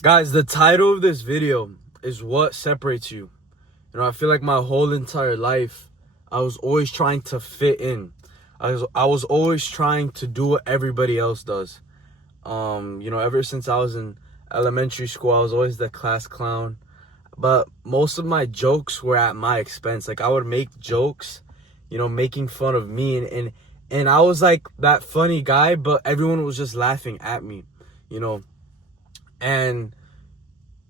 Guys, the title of this video is what separates you. I feel like my whole entire life, I was always trying to fit in. I was always trying to do what everybody else does. Ever since I was in elementary school, I was always the class clown. But most of my jokes were at my expense. Like, I would make jokes, making fun of me. And I was like that funny guy, but everyone was just laughing at me, you know. And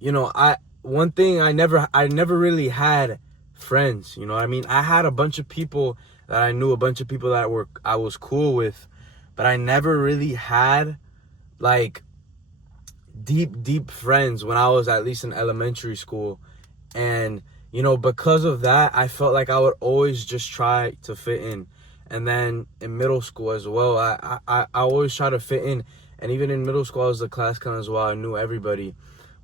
I one thing I never really had friends, you know what I mean? I had a bunch of people that I knew, a bunch of people that I was cool with, but I never really had like deep friends when I was at least in elementary school. And because of that, I felt like I would always just try to fit in. And then in middle school as well, I always try to fit in. And even in middle school, I was the class clown as well. I knew everybody,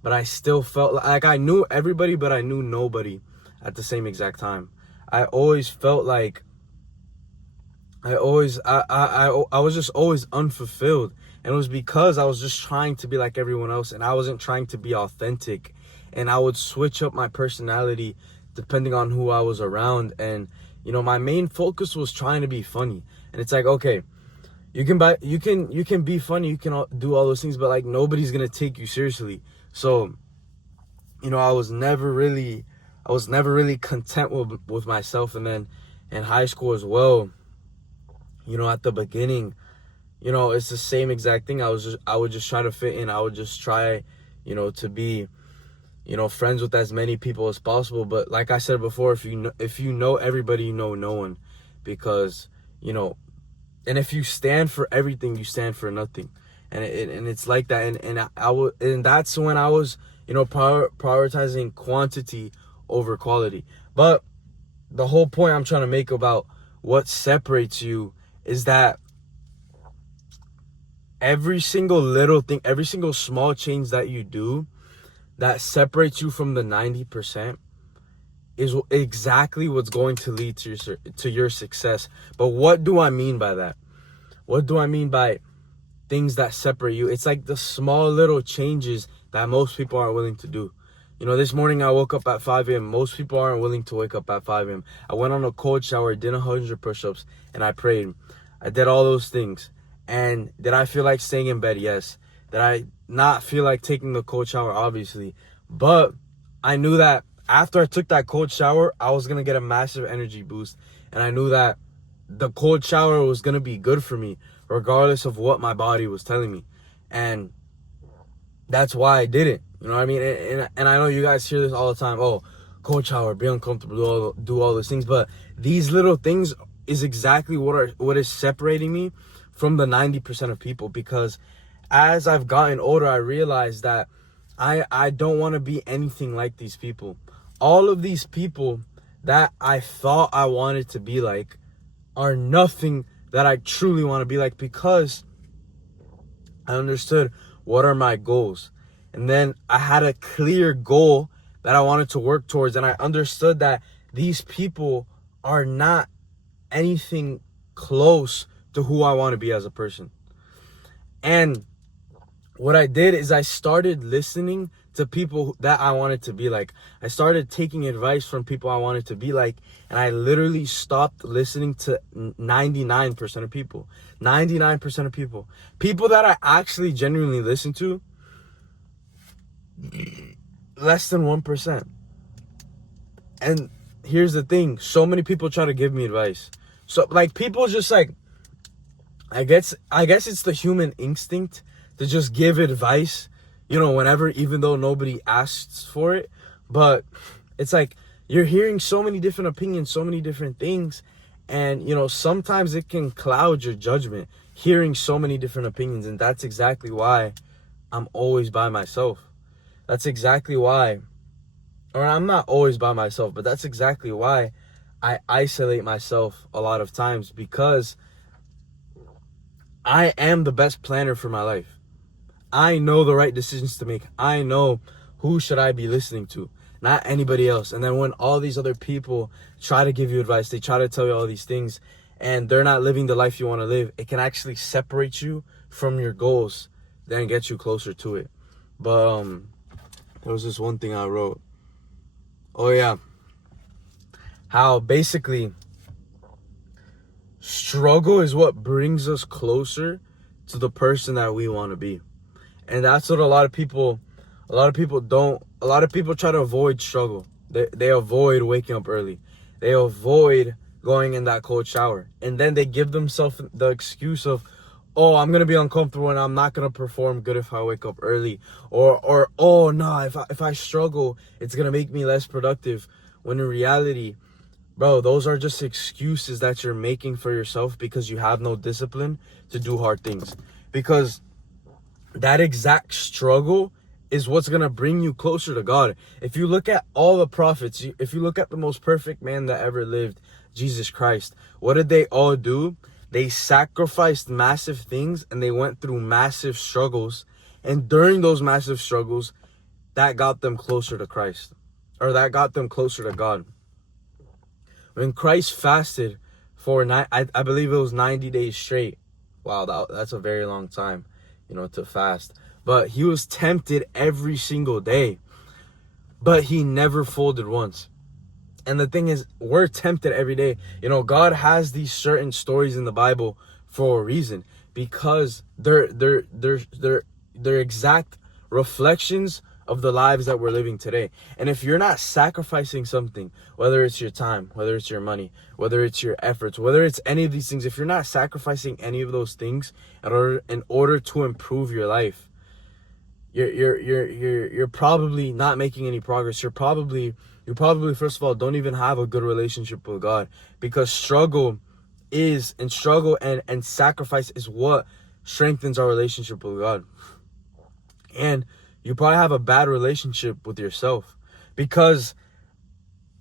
but I still felt like I knew everybody, but I knew nobody at the same exact time. I always felt like I was just always unfulfilled. And it was because I was just trying to be like everyone else, and I wasn't trying to be authentic. And I would switch up my personality depending on who I was around. And my main focus was trying to be funny. And it's like, okay, you can be funny, you can do all those things, but like nobody's gonna take you seriously. So I was never really content with myself. And then in high school as well, at the beginning, it's the same exact thing. I would just try to fit in. I would just try to be friends with as many people as possible. But like I said before, if you know everybody, you know no one. Because and if you stand for everything, you stand for nothing. And it's like that. And that's when I was prioritizing quantity over quality. But the whole point I'm trying to make about what separates you is that every single little thing, every single small change that you do that separates you from the 90% is exactly what's going to lead to your success. But what do I mean by that? What do I mean by things that separate you? It's like the small little changes that most people aren't willing to do. This morning I woke up at 5 a.m. Most people aren't willing to wake up at 5 a.m. I went on a cold shower, did 100 push-ups, and I prayed. I did all those things. And did I feel like staying in bed? Yes. Did I not feel like taking the cold shower? Obviously. But I knew that after I took that cold shower, I was going to get a massive energy boost. And I knew that the cold shower was going to be good for me, regardless of what my body was telling me. And that's why I did it. You know what I mean? And I know you guys hear this all the time. Oh, cold shower, be uncomfortable, do all those things. But these little things is exactly what is separating me from the 90% of people. Because as I've gotten older, I realized that I don't want to be anything like these people. All of these people that I thought I wanted to be like are nothing that I truly want to be like, because I understood what are my goals. And then I had a clear goal that I wanted to work towards. And I understood that these people are not anything close to who I want to be as a person. And what I did is I started listening to people that I wanted to be like. I started taking advice from people I wanted to be like. And I literally stopped listening to 99% of people. 99% of people. People that I actually genuinely listen to, less than 1%. And here's the thing. So many people try to give me advice. So like people just like, I guess it's the human instinct to just give advice, whenever, even though nobody asks for it. But it's like you're hearing so many different opinions, so many different things. And, sometimes it can cloud your judgment, hearing so many different opinions. And that's exactly why I'm always by myself. That's exactly why, or I'm not always by myself, but that's exactly why I isolate myself a lot of times, because I am the best planner for my life. I know the right decisions to make. I know who should I be listening to, not anybody else. And then when all these other people try to give you advice, they try to tell you all these things, and they're not living the life you want to live, it can actually separate you from your goals, then get you closer to it. But There was this one thing I wrote. Oh yeah. How basically struggle is what brings us closer to the person that we want to be. And that's what a lot of people try to avoid struggle. They avoid waking up early. They avoid going in that cold shower. And then they give themselves the excuse of, oh, I'm going to be uncomfortable and I'm not going to perform good if I wake up early. Or oh, no, if I struggle, it's going to make me less productive. When in reality, bro, those are just excuses that you're making for yourself because you have no discipline to do hard things. Because that exact struggle is what's going to bring you closer to God. If you look at all the prophets, if you look at the most perfect man that ever lived, Jesus Christ, what did they all do? They sacrificed massive things and they went through massive struggles. And during those massive struggles, that got them closer to Christ, or that got them closer to God. When Christ fasted for, I believe it was 90 days straight. Wow, that's a very long time, to fast. But he was tempted every single day. But he never folded once. And the thing is, we're tempted every day. God has these certain stories in the Bible for a reason. Because they're exact reflections of the lives that we're living today. And if you're not sacrificing something, whether it's your time, whether it's your money, whether it's your efforts, whether it's any of these things, if you're not sacrificing any of those things in order to improve your life, you're probably not making any progress. You probably first of all don't even have a good relationship with God, because struggle and sacrifice is what strengthens our relationship with God. And you probably have a bad relationship with yourself, because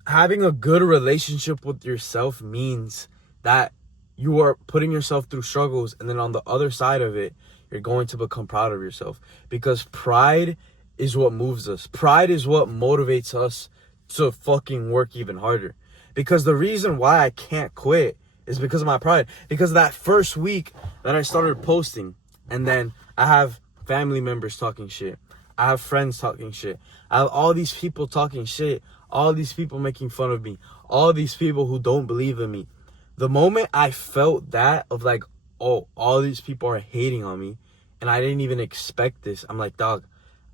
having a good relationship with yourself means that you are putting yourself through struggles, and then on the other side of it, you're going to become proud of yourself, because pride is what moves us. Pride is what motivates us to fucking work even harder. Because the reason why I can't quit is because of my pride. Because that first week that I started posting, and then I have family members talking shit, I have friends talking shit, I have all these people talking shit, all these people making fun of me, all these people who don't believe in me. The moment I felt that of like, oh, all these people are hating on me, and I didn't even expect this, I'm like, dog,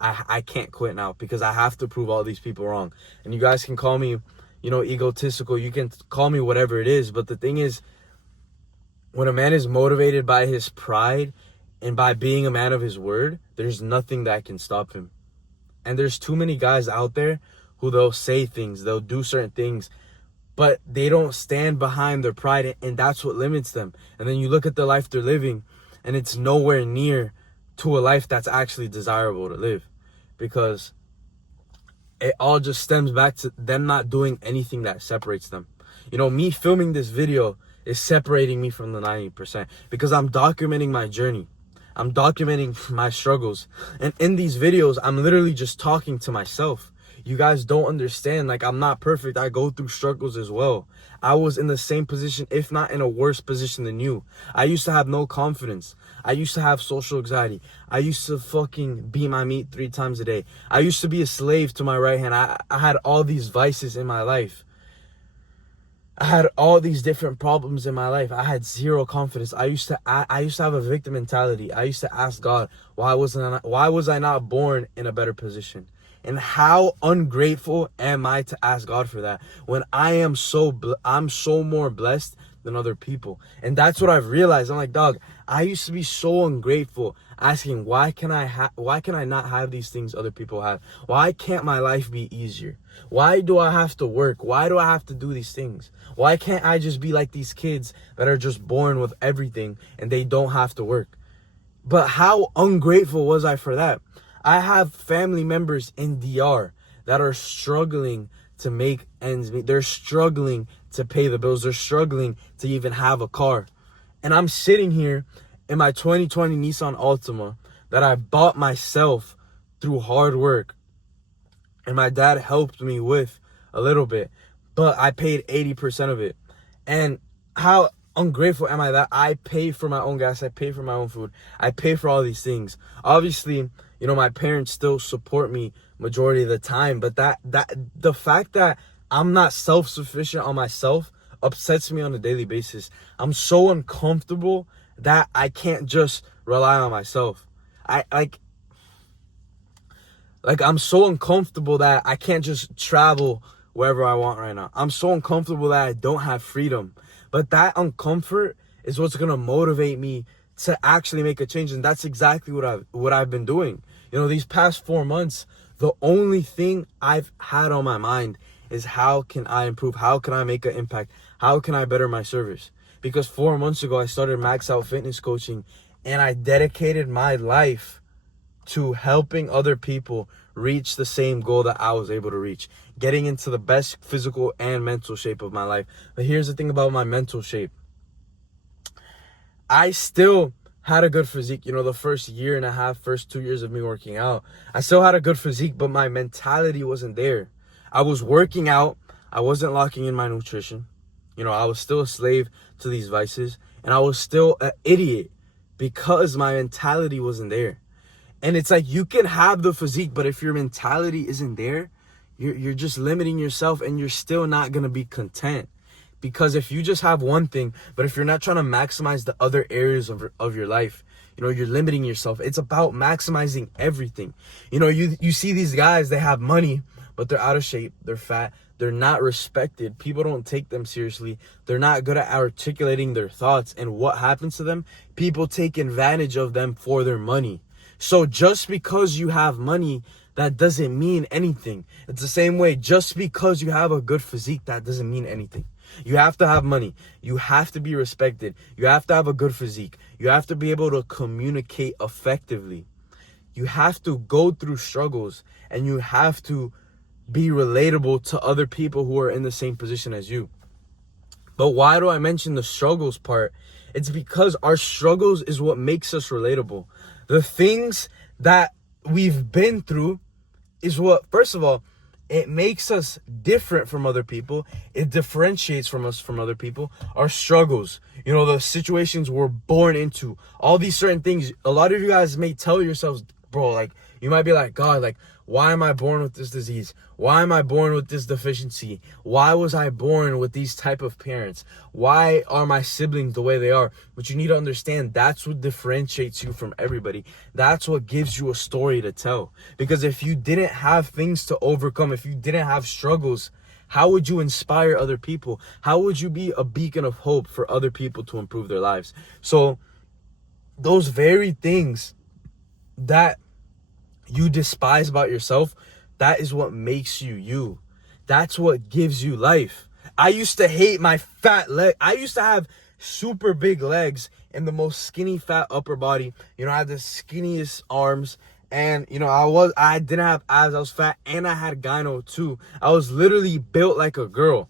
I can't quit now, because I have to prove all these people wrong. And you guys can call me, egotistical, you can call me whatever it is, but the thing is, when a man is motivated by his pride and by being a man of his word, there's nothing that can stop him. And there's too many guys out there who they'll say things, they'll do certain things, but they don't stand behind their pride, and that's what limits them. And then you look at the life they're living, and it's nowhere near to a life that's actually desirable to live, because it all just stems back to them not doing anything that separates them. Me filming this video is separating me from the 90%, because I'm documenting my journey. I'm documenting my struggles. And in these videos, I'm literally just talking to myself. You guys don't understand. Like, I'm not perfect. I go through struggles as well. I was in the same position, if not in a worse position than you. I used to have no confidence. I used to have social anxiety. I used to fucking beat my meat 3 times a day. I used to be a slave to my right hand. I had all these vices in my life. I had all these different problems in my life. I had zero confidence. I used to have a victim mentality. I used to ask God, why was I not born in a better position? And how ungrateful am I to ask God for that, when I'm so more blessed than other people? And that's what I've realized. I'm like, dog, I used to be so ungrateful, asking, why can I not have these things other people have? Why can't my life be easier? Why do I have to work? Why do I have to do these things? Why can't I just be like these kids that are just born with everything and they don't have to work? But how ungrateful was I for that? I have family members in DR that are struggling to make ends meet. They're struggling to pay the bills. They're struggling to even have a car. And I'm sitting here in my 2020 Nissan Altima that I bought myself through hard work. And my dad helped me with a little bit, but I paid 80% of it. And how ungrateful am I that I pay for my own gas, I pay for my own food, I pay for all these things. Obviously, You know, my parents still support me majority of the time, but the fact that I'm not self-sufficient on myself upsets me on a daily basis. I'm so uncomfortable that I can't just rely on myself. I like I'm so uncomfortable that I can't just travel wherever I want right now. I'm so uncomfortable that I don't have freedom. But that uncomfort is what's gonna motivate me to actually make a change, and that's exactly what I've been doing. You know, these past 4 months, the only thing I've had on my mind is how can I improve? How can I make an impact? How can I better my service? Because 4 months ago, I started Max Out Fitness Coaching, and I dedicated my life to helping other people reach the same goal that I was able to reach, getting into the best physical and mental shape of my life. But here's the thing about my mental shape. I still had a good physique, you know, the first year and a half, first 2 years of me working out. I still had a good physique, but my mentality wasn't there. I was working out. I wasn't locking in my nutrition. You know, I was still a slave to these vices, and I was still an idiot because my mentality wasn't there. And it's like, you can have the physique, but if your mentality isn't there, you're just limiting yourself, and you're still not going to be content. Because if you just have one thing, but if you're not trying to maximize the other areas of your life, you know, you're limiting yourself. It's about maximizing everything. You know, you see these guys, they have money, but they're out of shape, they're fat, they're not respected. People don't take them seriously. They're not good at articulating their thoughts. And what happens to them? People take advantage of them for their money. So just because you have money, that doesn't mean anything. It's the same way, just because you have a good physique, that doesn't mean anything. You have to have money. You have to be respected. You have to have a good physique. You have to be able to communicate effectively. You have to go through struggles, and you have to be relatable to other people who are in the same position as you. But why do I mention the struggles part? It's because our struggles is what makes us relatable. The things that we've been through is what, first of all, it makes us different from other people. It differentiates from us from other people. Our struggles, you know, the situations we're born into, all these certain things. A lot of you guys may tell yourselves, bro, like, you might be like, God, like, why am I born with this disease? Why am I born with this deficiency? Why was I born with these type of parents? Why are my siblings the way they are? But you need to understand, that's what differentiates you from everybody. That's what gives you a story to tell. Because if you didn't have things to overcome, if you didn't have struggles, how would you inspire other people? How would you be a beacon of hope for other people to improve their lives? So those very things that you despise about yourself, that is what makes you you. That's what gives you life. I used to hate my fat leg. I used to have super big legs and the most skinny fat upper body. You know, I had the skinniest arms, and you know, I didn't have abs. I was fat, and I had gyno too. I was literally built like a girl.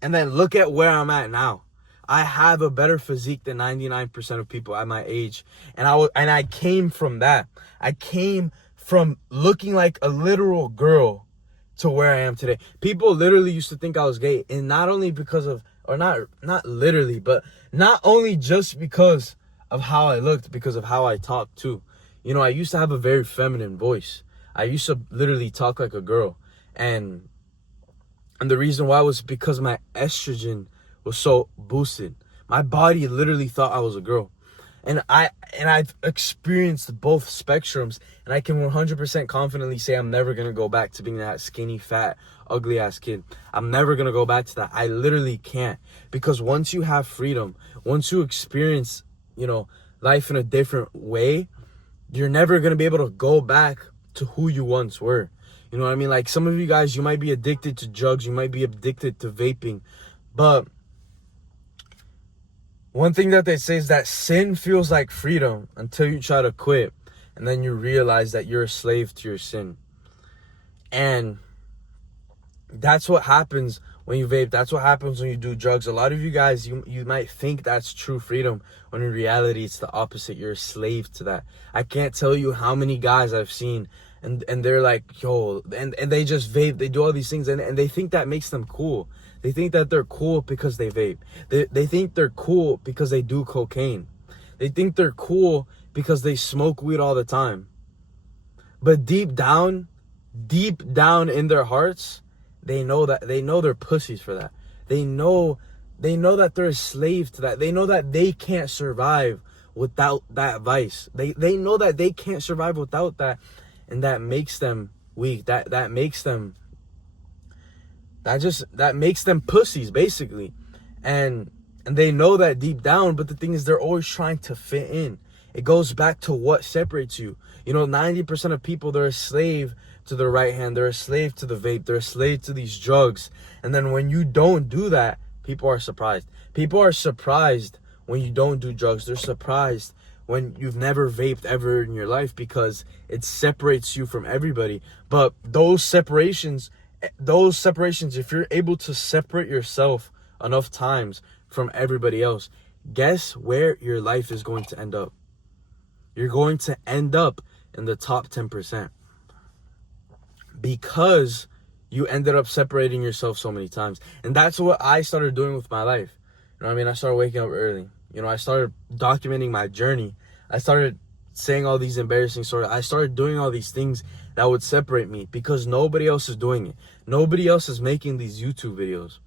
And then look at where I'm at now. I have a better physique than 99% of people at my age. And I came from that. I came from looking like a literal girl to where I am today. People literally used to think I was gay. And not only because of, or not literally, but not only just because of how I looked, because of how I talked too. You know, I used to have a very feminine voice. I used to literally talk like a girl. And the reason why was because my estrogen was so boosted. My body literally thought I was a girl. And I've experienced both spectrums, and I can 100% confidently say I'm never going to go back to being that skinny, fat, ugly ass kid. I'm never going to go back to that. I literally can't. Because once you have freedom, once you experience, you know, life in a different way, you're never going to be able to go back to who you once were. You know what I mean? Like, some of you guys, you might be addicted to drugs, you might be addicted to vaping, but one thing that they say is that sin feels like freedom until you try to quit, and then you realize that you're a slave to your sin. And that's what happens when you vape. That's what happens when you do drugs. A lot of you guys, you might think that's true freedom, when in reality it's the opposite. You're a slave to that. I can't tell you how many guys I've seen, and they're like, yo, and they just vape, they do all these things, and they think that makes them cool. They think that they're cool because they vape. They think they're cool because they do cocaine. They think they're cool because they smoke weed all the time. But deep down in their hearts, they know they're pussies for that. They know that they're a slave to that. They know that they can't survive without that vice. They know that they can't survive without that, and that makes them weak. That makes them pussies, basically. And they know that deep down, but the thing is, they're always trying to fit in. It goes back to what separates you. 90% of people, they're a slave to their right hand. They're a slave to the vape. They're a slave to these drugs. And then when you don't do that, people are surprised. People are surprised when you don't do drugs. They're surprised when you've never vaped ever in your life, because it separates you from everybody. But those separations, if you're able to separate yourself enough times from everybody else, guess where your life is going to end up? You're going to end up in the top 10%, because you ended up separating yourself so many times. And that's what I started doing with my life. I started waking up early. I started documenting my journey. I started saying all these embarrassing stories. I started doing all these things that would separate me, because nobody else is doing it. Nobody else is making these YouTube videos.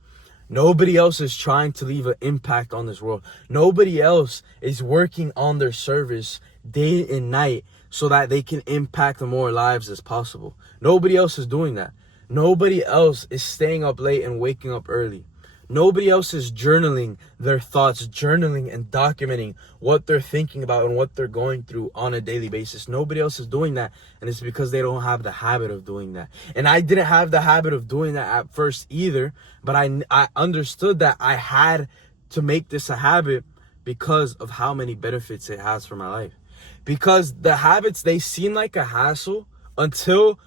Nobody else is trying to leave an impact on this world. Nobody else is working on their service day and night so that they can impact more lives as possible. Nobody else is doing that. Nobody else is staying up late and waking up early. Nobody else is journaling their thoughts, journaling and documenting what they're thinking about and what they're going through on a daily basis. Nobody else is doing that, and it's because they don't have the habit of doing that. And I didn't have the habit of doing that at first either, but I understood that I had to make this a habit because of how many benefits it has for my life. Because the habits, they seem like a hassle until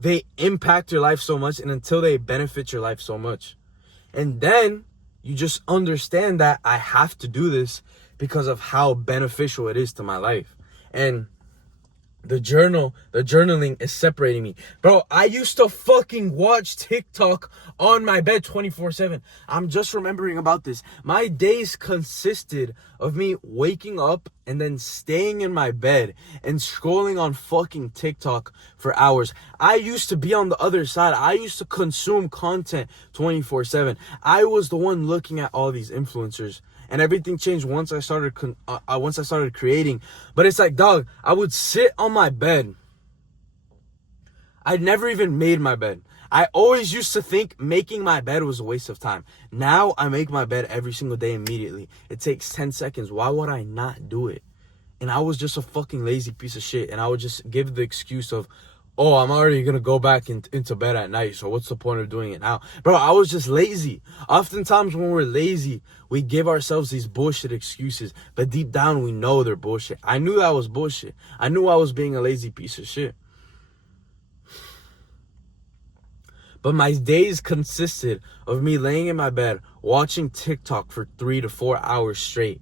they impact your life so much and until they benefit your life so much. And then you just understand that I have to do this because of how beneficial it is to my life. And the journaling is separating me. Bro, I used to fucking watch TikTok on my bed 24/7. I'm just remembering about this. My days consisted of me waking up and then staying in my bed and scrolling on fucking TikTok for hours. I used to be on the other side. I used to consume content 24/7. I was the one looking at all these influencers. And everything changed once I started creating. But it's like, dog, I would sit on my bed. I'd never even made my bed. I always used to think making my bed was a waste of time. Now I make my bed every single day immediately. It takes 10 seconds. Why would I not do it? And I was just a fucking lazy piece of shit. And I would just give the excuse of, oh, I'm already going to go back into bed at night, so what's the point of doing it now? Bro, I was just lazy. Oftentimes when we're lazy, we give ourselves these bullshit excuses, but deep down we know they're bullshit. I knew that was bullshit. I knew I was being a lazy piece of shit. But my days consisted of me laying in my bed, watching TikTok for 3 to 4 hours straight.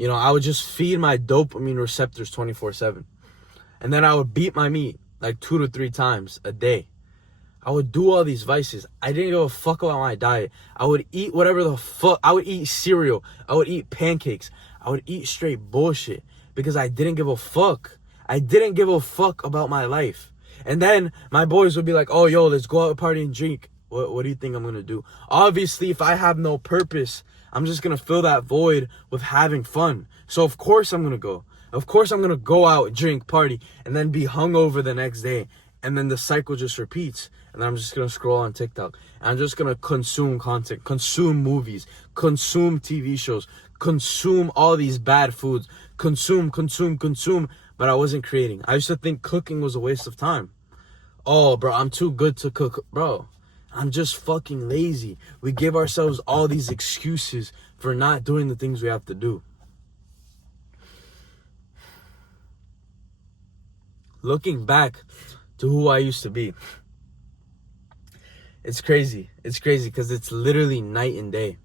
I would just feed my dopamine receptors 24/7. And then I would beat my meat like 2 to 3 times a day. I would do all these vices. I didn't give a fuck about my diet. I would eat whatever the fuck. I would eat cereal. I would eat pancakes. I would eat straight bullshit because I didn't give a fuck. I didn't give a fuck about my life. And then my boys would be like, oh, yo, let's go out and party and drink. What do you think I'm going to do? Obviously, if I have no purpose, I'm just going to fill that void with having fun. So of course I'm going to go. Of course I'm going to go out, drink, party, and then be hungover the next day. And then the cycle just repeats. And then I'm just going to scroll on TikTok. And I'm just going to consume content, consume movies, consume TV shows, consume all these bad foods, consume. But I wasn't creating. I used to think cooking was a waste of time. Oh, bro, I'm too good to cook. Bro, I'm just fucking lazy. We give ourselves all these excuses for not doing the things we have to do. Looking back to who I used to be, it's crazy. It's crazy because it's literally night and day.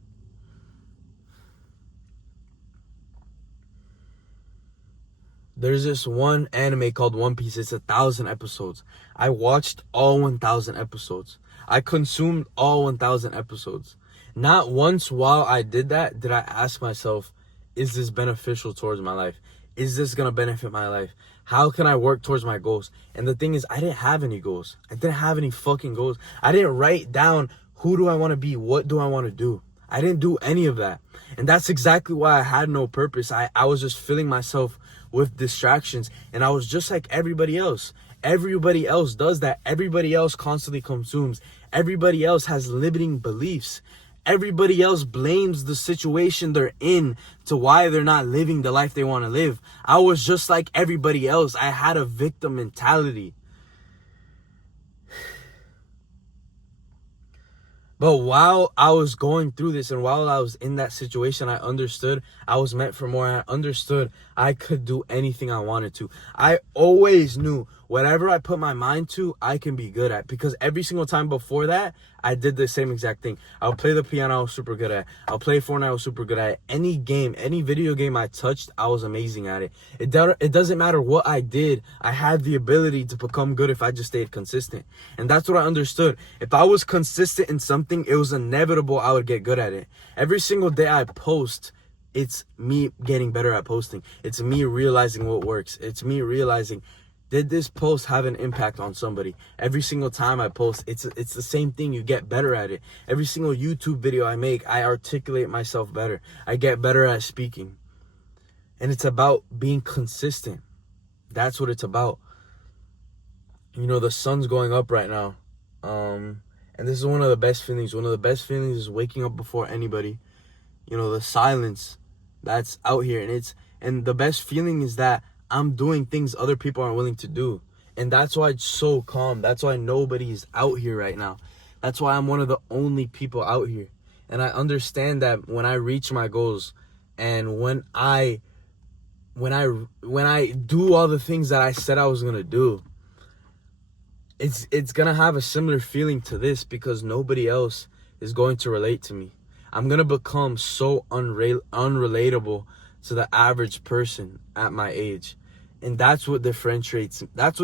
There's this one anime called One Piece. It's 1,000 episodes. I watched all 1,000 episodes. I consumed all 1,000 episodes. Not once while I did that did I ask myself, is this beneficial towards my life? is this going to benefit my life? How can I work towards my goals? And the thing is, I didn't have any goals. I didn't have any fucking goals. I didn't write down, who do I want to be? What do I want to do? I didn't do any of that. And that's exactly why I had no purpose. I was just filling myself with distractions. And I was just like everybody else. Everybody else does that. Everybody else constantly consumes. Everybody else has limiting beliefs. Everybody else blames the situation they're in to why they're not living the life they want to live. I was just like everybody else. I had a victim mentality. But while I was going through this and while I was in that situation, I understood I was meant for more. I understood I could do anything I wanted to. I always knew whatever I put my mind to, I can be good at. Because every single time before that, I did the same exact thing. I'll play the piano, I was super good at. I'll play Fortnite, I was super good at. Any game, any video game I touched, I was amazing at it. It doesn't matter what I did. I had the ability to become good if I just stayed consistent. And that's what I understood. If I was consistent in something, it was inevitable I would get good at it. Every single day I post, it's me getting better at posting. It's me realizing what works. It's me realizing, did this post have an impact on somebody? Every single time I post, it's the same thing. You get better at it. Every single YouTube video I make, I articulate myself better. I get better at speaking. And it's about being consistent. That's what it's about. You know, the sun's going up right now. And this is one of the best feelings. One of the best feelings is waking up before anybody. You know, the silence that's out here. And the best feeling is that I'm doing things other people aren't willing to do. And that's why it's so calm. That's why nobody's out here right now. That's why I'm one of the only people out here. And I understand that when I reach my goals and when I do all the things that I said I was going to do, it's going to have a similar feeling to this, because nobody else is going to relate to me. I'm going to become so unrelatable to the average person at my age. And that's what differentiates me. That's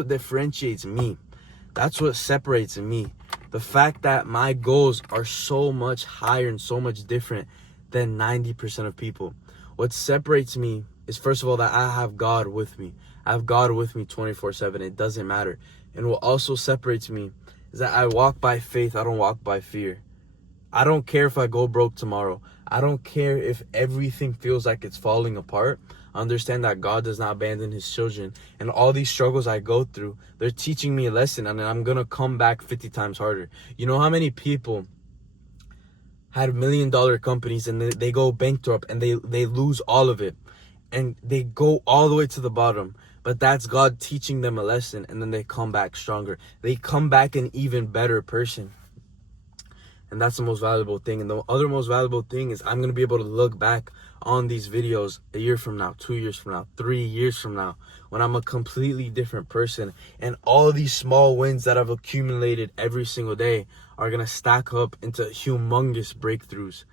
what separates me. The fact that my goals are so much higher and so much different than 90% of people. What separates me is, first of all, that I have God with me. I have God with me 24/7. It doesn't matter. And what also separates me is that I walk by faith. I don't walk by fear. I don't care if I go broke tomorrow. I don't care if everything feels like it's falling apart. I understand that God does not abandon his children. And all these struggles I go through, they're teaching me a lesson, and I'm going to come back 50 times harder. You know how many people had $1 million companies and they go bankrupt and they lose all of it and they go all the way to the bottom? But that's God teaching them a lesson, and then they come back stronger. They come back an even better person. And that's the most valuable thing. And the other most valuable thing is I'm going to be able to look back on these videos a year from now, 2 years from now, 3 years from now, when I'm a completely different person. And all these small wins that I've accumulated every single day are going to stack up into humongous breakthroughs.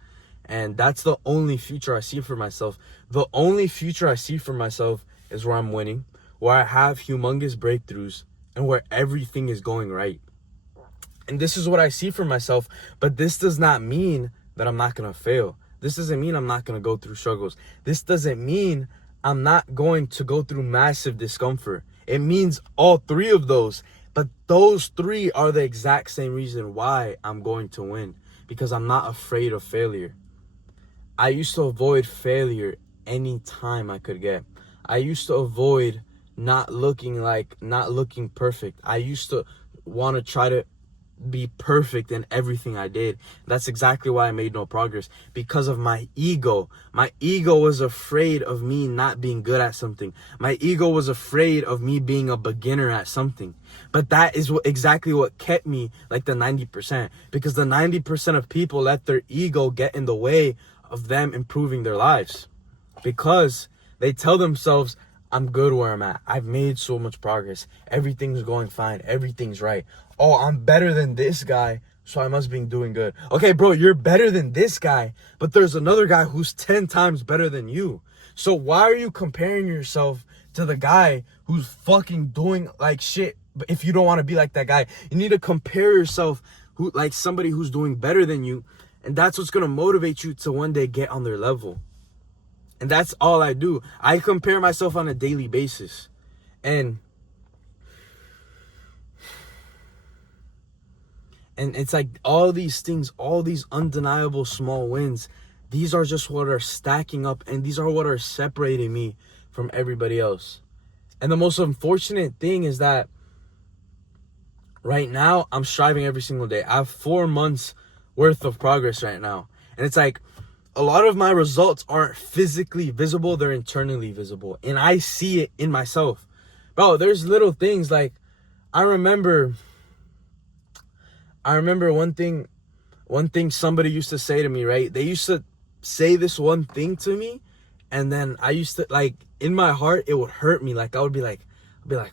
And that's the only future I see for myself. The only future I see for myself is where I'm winning, where I have humongous breakthroughs, and where everything is going right. And this is what I see for myself, but this does not mean that I'm not going to fail. This doesn't mean I'm not going to go through struggles. This doesn't mean I'm not going to go through massive discomfort. It means all three of those, but those three are the exact same reason why I'm going to win, because I'm not afraid of failure. I used to avoid failure any time I could get. I used to avoid not looking perfect. I used to want to try to be perfect in everything I did. That's exactly why I made no progress, because of my ego. My ego was afraid of me not being good at something. My ego was afraid of me being a beginner at something. But that is exactly what kept me like the 90%, because the 90% of people let their ego get in the way of them improving their lives, because they tell themselves, I'm good where I'm at. I've made so much progress. Everything's going fine. Everything's right. Oh, I'm better than this guy, so I must be doing good. Okay, bro, you're better than this guy, but there's another guy who's 10 times better than you. So why are you comparing yourself to the guy who's fucking doing like shit? But if you don't want to be like that guy, you need to compare yourself like somebody who's doing better than you. And that's what's going to motivate you to one day get on their level. And that's all I do. I compare myself on a daily basis. And it's like all these things, all these undeniable small wins, these are just what are stacking up, and these are what are separating me from everybody else. And the most unfortunate thing is that right now I'm striving every single day. I have 4 months worth of progress right now. And it's like a lot of my results aren't physically visible, they're internally visible. And I see it in myself. Bro, there's little things like I remember one thing somebody used to say to me, right? They used to say this one thing to me, and then I used to, like, in my heart, it would hurt me. Like, I'd be like,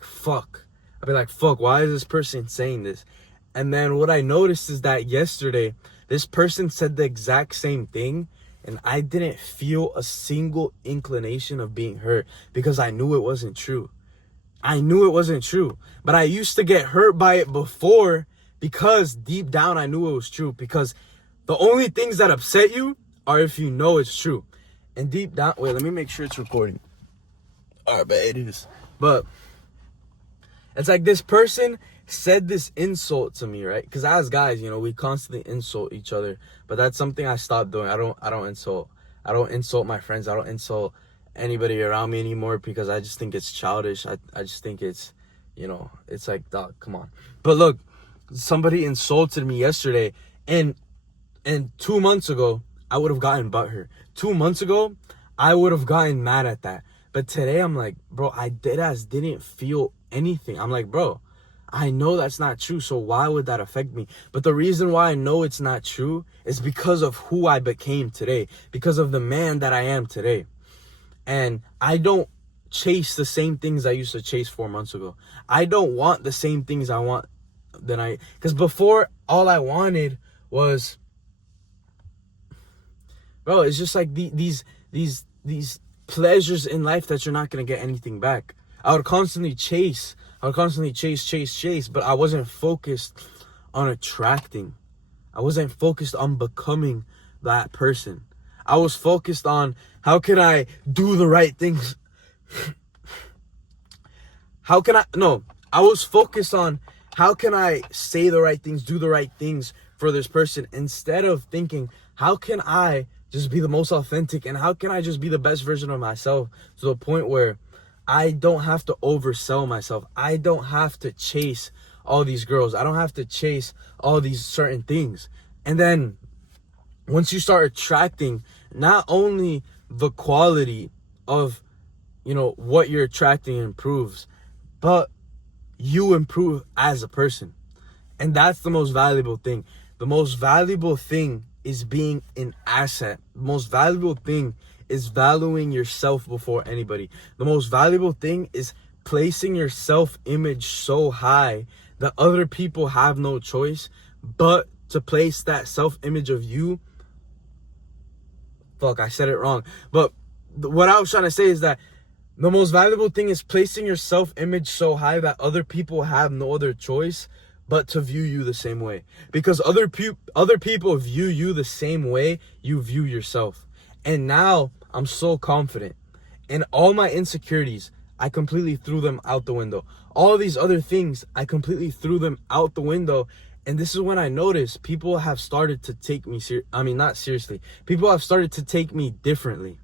fuck. Why is this person saying this? And then what I noticed is that yesterday, this person said the exact same thing, and I didn't feel a single inclination of being hurt because I knew it wasn't true. But I used to get hurt by it before because deep down I knew it was true. Because the only things that upset you are if you know it's true. And deep down, wait, let me make sure it's recording. All right, but it is. But it's like this person said this insult to me, right? Because as guys, you know, we constantly insult each other. But that's something I stopped doing. I don't insult. I don't insult my friends. I don't insult anybody around me anymore because I just think it's childish. I just think it's, you know, it's like, dog, come on. But look, somebody insulted me yesterday, and 2 months ago, I would have gotten butthurt. 2 months ago, I would have gotten mad at that. But today, I'm like, bro, I deadass didn't feel anything. I'm like, bro, I know that's not true, so why would that affect me? But the reason why I know it's not true is because of who I became today, because of the man that I am today. And I don't chase the same things I used to chase 4 months ago. I don't want the same things I want because before, all I wanted was, bro, it's just like these pleasures in life that you're not going to get anything back. I would constantly chase, but I wasn't focused on attracting. I wasn't focused on becoming that person. I was focused on how can I do the right things. I was focused on how can I say the right things, do the right things for this person, instead of thinking, how can I just be the most authentic and how can I just be the best version of myself to the point where I don't have to oversell myself. I don't have to chase all these girls. I don't have to chase all these certain things. And then once you start attracting, not only the quality of, you know, what you're attracting improves, but you improve as a person. And that's the most valuable thing. The most valuable thing is being an asset. The most valuable thing is valuing yourself before anybody. The most valuable thing is placing your self-image so high that other people have no choice but to place that self-image of you. Fuck, I said it wrong. But what I was trying to say is that the most valuable thing is placing your self-image so high that other people have no other choice but to view you the same way. Because other people view you the same way you view yourself. And now I'm so confident. And all my insecurities, I completely threw them out the window. All these other things, I completely threw them out the window. And this is when I noticed people have started to take me not seriously. People have started to take me differently.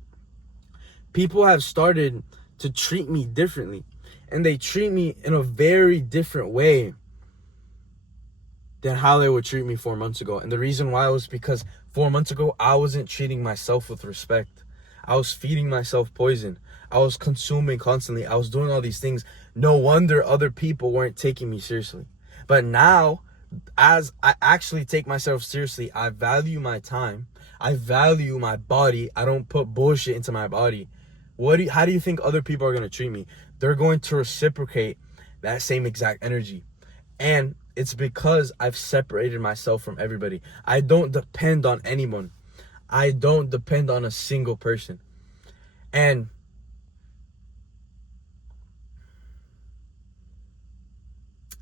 People have started to treat me differently. And they treat me in a very different way than how they would treat me 4 months ago. And the reason why was because 4 months ago, I wasn't treating myself with respect. I was feeding myself poison. I was consuming constantly. I was doing all these things. No wonder other people weren't taking me seriously. But now, as I actually take myself seriously, I value my time. I value my body. I don't put bullshit into my body. How do you think other people are going to treat me? They're going to reciprocate that same exact energy. And it's because I've separated myself from everybody. I don't depend on anyone. I don't depend on a single person. And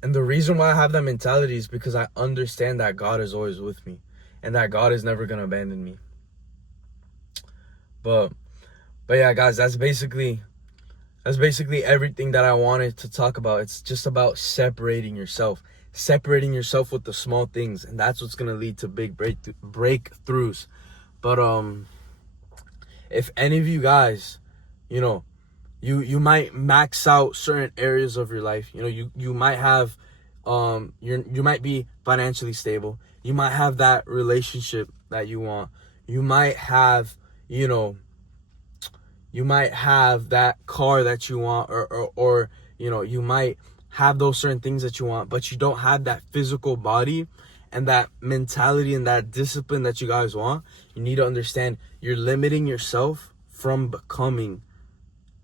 the reason why I have that mentality is because I understand that God is always with me and that God is never going to abandon me. But But yeah, guys, that's basically everything that I wanted to talk about. It's just about separating yourself with the small things, and that's what's gonna lead to big breakthroughs. But if any of you guys, you know, you might max out certain areas of your life. You know, you might have you might be financially stable. You might have that relationship that you want. You might have, you know, you might have that car that you want, or you know, you might have those certain things that you want, but you don't have that physical body and that mentality and that discipline that you guys want. You need to understand you're limiting yourself from becoming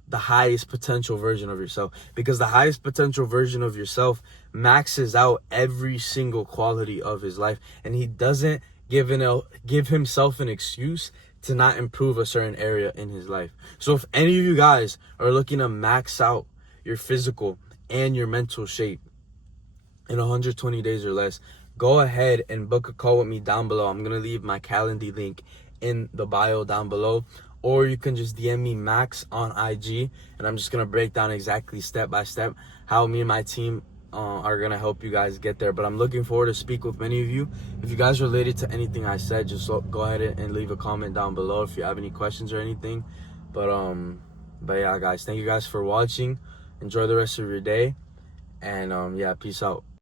the highest potential version of yourself, because the highest potential version of yourself maxes out every single quality of his life, and he doesn't give himself an excuse to not improve a certain area in his life. So if any of you guys are looking to max out your physical and your mental shape in 120 days or less, go ahead and book a call with me down below. I'm gonna leave my Calendly link in the bio down below, or you can just DM me Max on IG, and I'm just gonna break down exactly step by step how me and my team are gonna help you guys get there. But I'm looking forward to speak with many of you. If you guys related to anything I said, just go ahead and leave a comment down below if you have any questions or anything. But yeah, guys, thank you guys for watching. Enjoy the rest of your day, and yeah, peace out.